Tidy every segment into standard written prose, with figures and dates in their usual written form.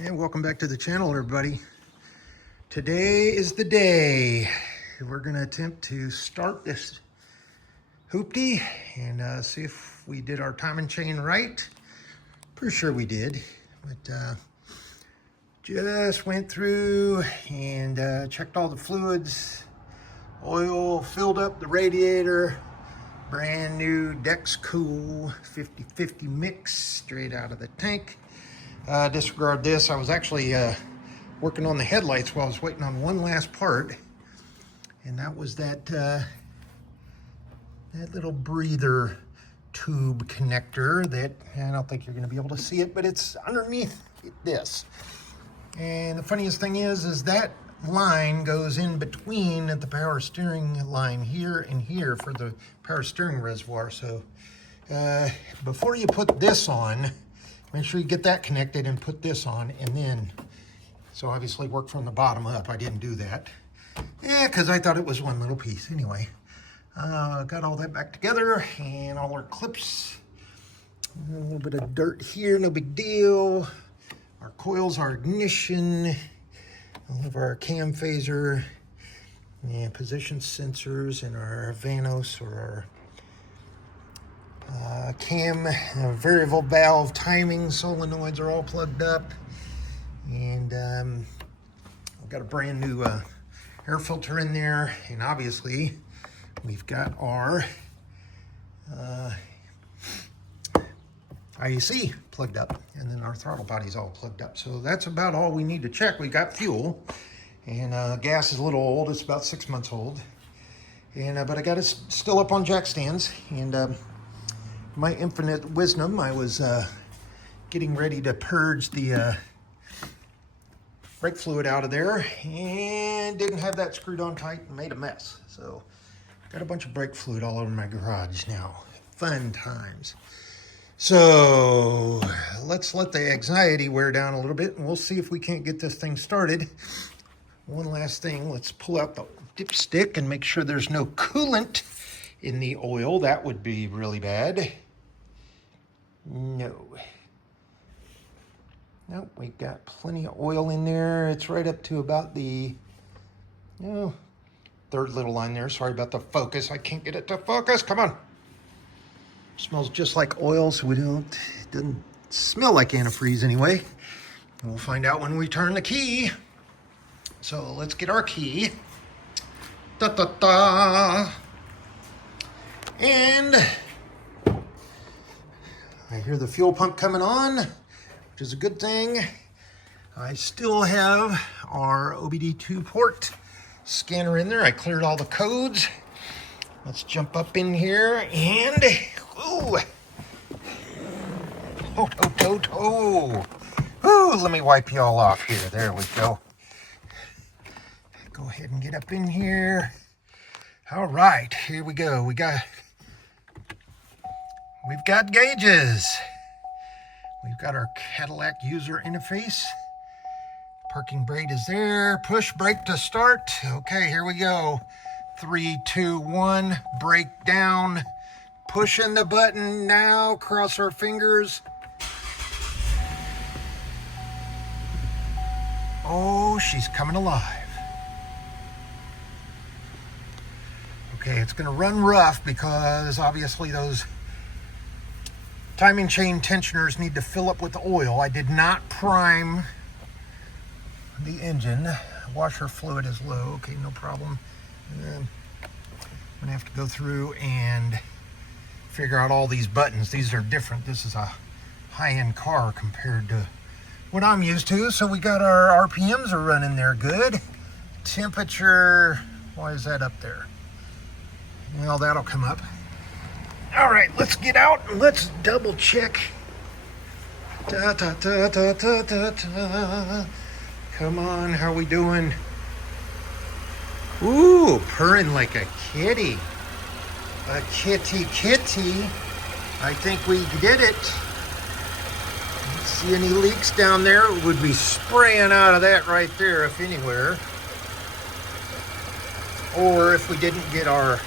And welcome back to the channel, everybody. Today is the day. We're gonna attempt to start this hoopty and see if we did our timing chain right. Pretty sure we did, but just went through and checked all the fluids. Oil filled up the radiator. Brand new Dexcool 50/50 mix straight out of the tank. Disregard this. I was actually working on the headlights while I was waiting on one last part, and that was that little breather tube connector that I don't think you're going to be able to see it, but it's underneath this. And the funniest thing is that line goes in between the power steering line here and here for the power steering reservoir. So before you put this on, make sure you get that connected and put this on, and then, so obviously work from the bottom up. I didn't do that. Yeah, because I thought it was one little piece. Anyway, got all that back together and all our clips. A little bit of dirt here, no big deal. Our coils, our ignition, all of our cam phaser, and position sensors, and our Vanos or our cam variable valve timing solenoids are all plugged up, and we've got a brand new air filter in there, and obviously we've got our IEC plugged up, and then our throttle body's all plugged up. So that's about all we need to check. We got fuel, and gas is a little old. It's about 6 months old, and but I got it still up on jack stands, and my infinite wisdom, I was getting ready to purge the brake fluid out of there and didn't have that screwed on tight and made a mess. So got a bunch of brake fluid all over my garage now. Fun times. So let's let the anxiety wear down a little bit, and we'll see if we can't get this thing started. One last thing, let's pull out the dipstick and make sure there's no coolant in the oil. That would be really bad. No. Nope, we got plenty of oil in there. It's right up to about the third little line there. Sorry about the focus. I can't get it to focus. Come on. Smells just like oil, so it doesn't smell like antifreeze anyway. We'll find out when we turn the key. So let's get our key. Da da da. And I hear the fuel pump coming on, which is a good thing. I still have our OBD2 port scanner in there. I cleared all the codes. Let's jump up in here and, ooh, ooh, let me wipe you all off here. There we go. Go ahead and get up in here. All right, here we go. We've got gauges. We've got our Cadillac user interface. Parking brake is there. Push brake to start. Okay, here we go. 3, 2, 1, brake down. Pushing the button now. Cross our fingers. Oh, she's coming alive. Okay, it's gonna run rough because obviously those timing chain tensioners need to fill up with oil. I did not prime the engine. Washer fluid is low. Okay, no problem. I'm gonna have to go through and figure out all these buttons. These are different. This is a high-end car compared to what I'm used to. So we got our RPMs are running there good. Temperature, why is that up there? Well, that'll come up. All right, let's get out and let's double check. Da, da, da, da, da, da, da. Come on, how we doing? Ooh, purring like a kitty. A kitty kitty. I think we did it. Don't see any leaks down there. It would be spraying out of that right there, if anywhere. Or if we didn't get our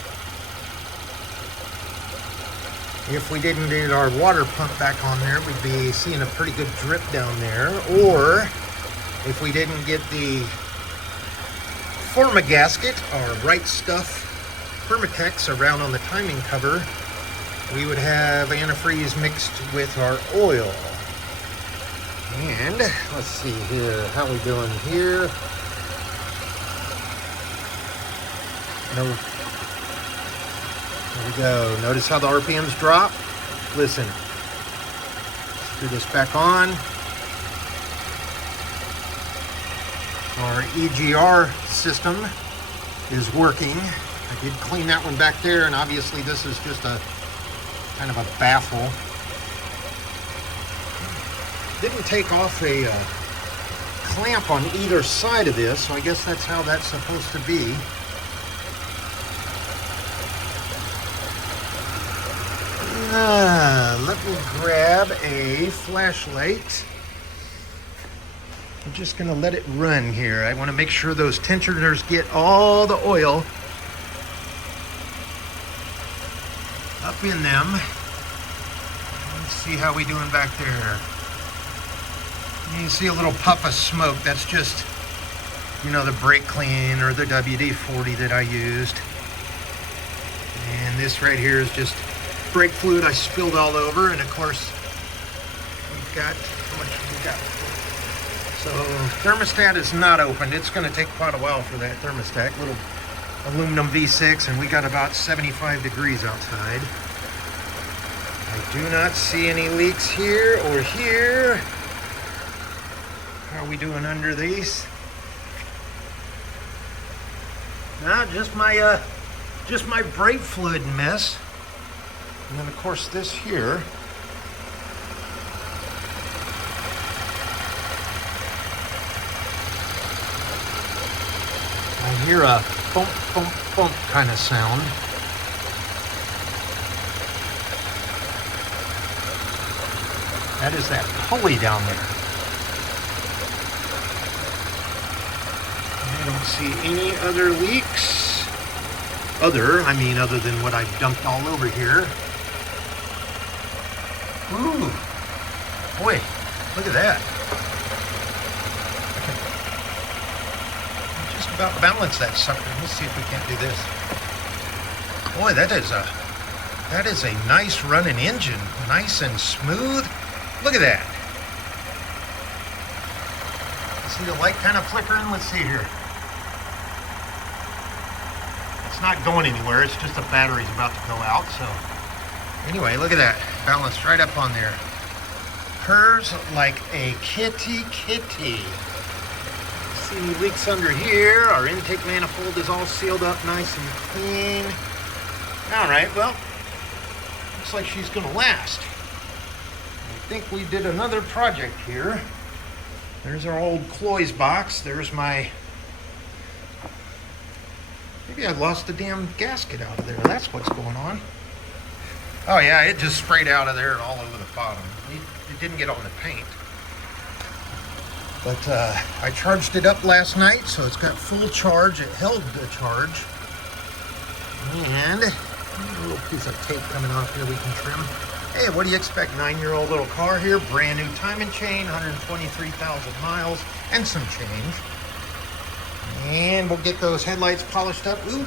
water pump back on there, we'd be seeing a pretty good drip down there. Or if we didn't get the Forma gasket or Right Stuff Permatex around on the timing cover, we would have antifreeze mixed with our oil. And let's see here, how we doing here? No, there we go. Notice how the RPMs drop? Listen, screw this back on. Our EGR system is working. I did clean that one back there, and obviously this is just a kind of a baffle. Didn't take off a clamp on either side of this, so I guess that's how that's supposed to be. Let me grab a flashlight. I'm just gonna let it run here. I wanna make sure those tensioners get all the oil up in them. Let's see how we doing back there. You see a little puff of smoke. That's just, you know, the brake clean or the WD-40 that I used. And this right here is just brake fluid I spilled all over. And of course, we've got, how much have we got? So thermostat is not opened. It's going to take quite a while for that thermostat. Little aluminum V6, and we got about 75 degrees outside. I do not see any leaks here or here. How are we doing under these? Nah, just my brake fluid mess. And then of course this here. I hear a bump, bump, bump kind of sound. That is that pulley down there. I don't see any other leaks. Other than what I've dumped all over here. Ooh, boy, look at that. I can just about balance that sucker. Let's see if we can't do this. Boy, that is a nice running engine. Nice and smooth. Look at that. See the light kind of flickering? Let's see here. It's not going anywhere. It's just the battery's about to go out. So anyway, look at that. Balanced right up on there. Purrs like a kitty kitty. See any leaks under here? Our intake manifold is all sealed up nice and clean. All right, well, looks like she's gonna last. I think we did another project here. There's our old Cloys box. There's my, maybe I lost the damn gasket out of there. That's what's going on. Oh yeah, it just sprayed out of there all over the bottom. It didn't get on the paint. But I charged it up last night, so it's got full charge. It held the charge. And a little piece of tape coming off here we can trim. Hey, what do you expect? 9-year-old little car here, brand new timing chain, 123,000 miles, and some change. And we'll get those headlights polished up. Ooh,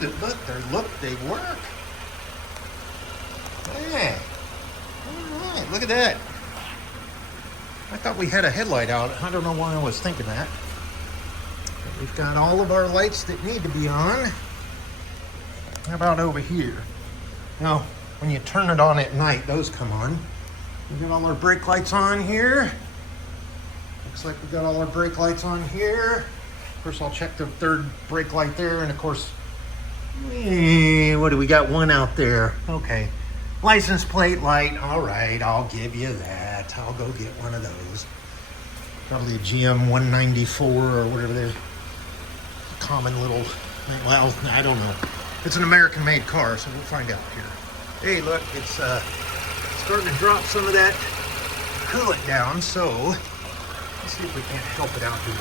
look, they work. Hey, all right, look at that. I thought we had a headlight out. I don't know why I was thinking that. But we've got all of our lights that need to be on. How about over here? Now, when you turn it on at night, those come on. We got all our brake lights on here. Looks like we got all our brake lights on here. Of course, I'll check the third brake light there, and of course, what do we got? One out there. Okay. License plate light. All right, I'll give you that. I'll go get one of those. Probably a GM 194 or whatever they're common little, well, I don't know. It's an American-made car, so we'll find out here. Hey, look, it's starting to drop some of that coolant down, so let's see if we can't help it out here.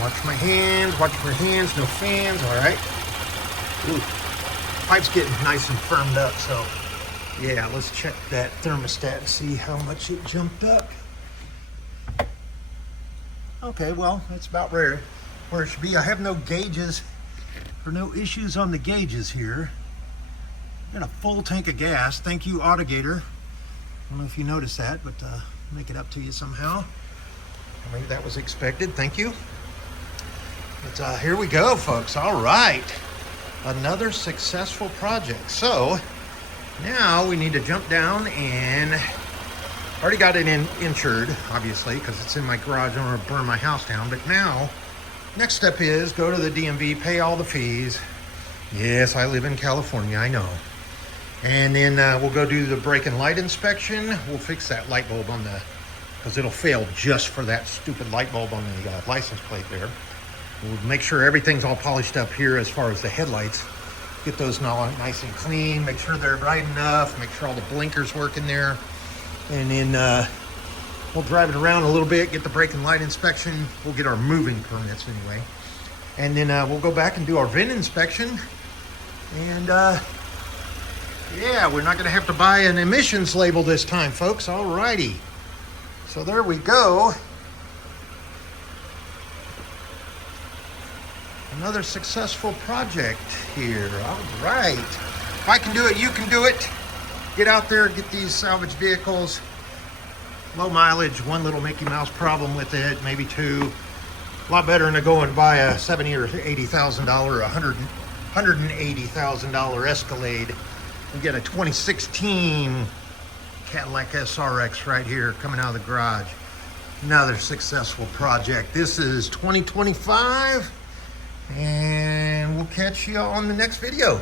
Watch my hands, no fans, all right. Ooh, pipe's getting nice and firmed up, so yeah, let's check that thermostat and see how much it jumped up. Okay, well, that's about where it should be. I have no gauges or no issues on the gauges here. Got a full tank of gas. Thank you, Autogator. I don't know if you noticed that, but make it up to you somehow. Maybe that was expected. Thank you. But here we go, folks. All right. Another successful project. So now we need to jump down and already got it insured, obviously, because it's in my garage. I don't want to burn my house down. But now, next step is go to the DMV, pay all the fees. Yes, I live in California, I know. And then we'll go do the brake and light inspection. We'll fix that light bulb on the, because it'll fail just for that stupid light bulb on the license plate there. We'll make sure everything's all polished up here as far as the headlights. Get those nice and clean, make sure they're bright enough, make sure all the blinkers work in there. And then we'll drive it around a little bit, get the brake and light inspection. We'll get our moving permits anyway. And then we'll go back and do our VIN inspection. And yeah, we're not gonna have to buy an emissions label this time, folks. All righty. So there we go. Another successful project here. All right. If I can do it, you can do it. Get out there, get these salvage vehicles. Low mileage, one little Mickey Mouse problem with it, maybe two. A lot better than to go and buy a $70,000 or $80,000 or $180,000 Escalade and get a 2016 Cadillac SRX right here coming out of the garage. Another successful project. This is 2025, and we'll catch you on the next video.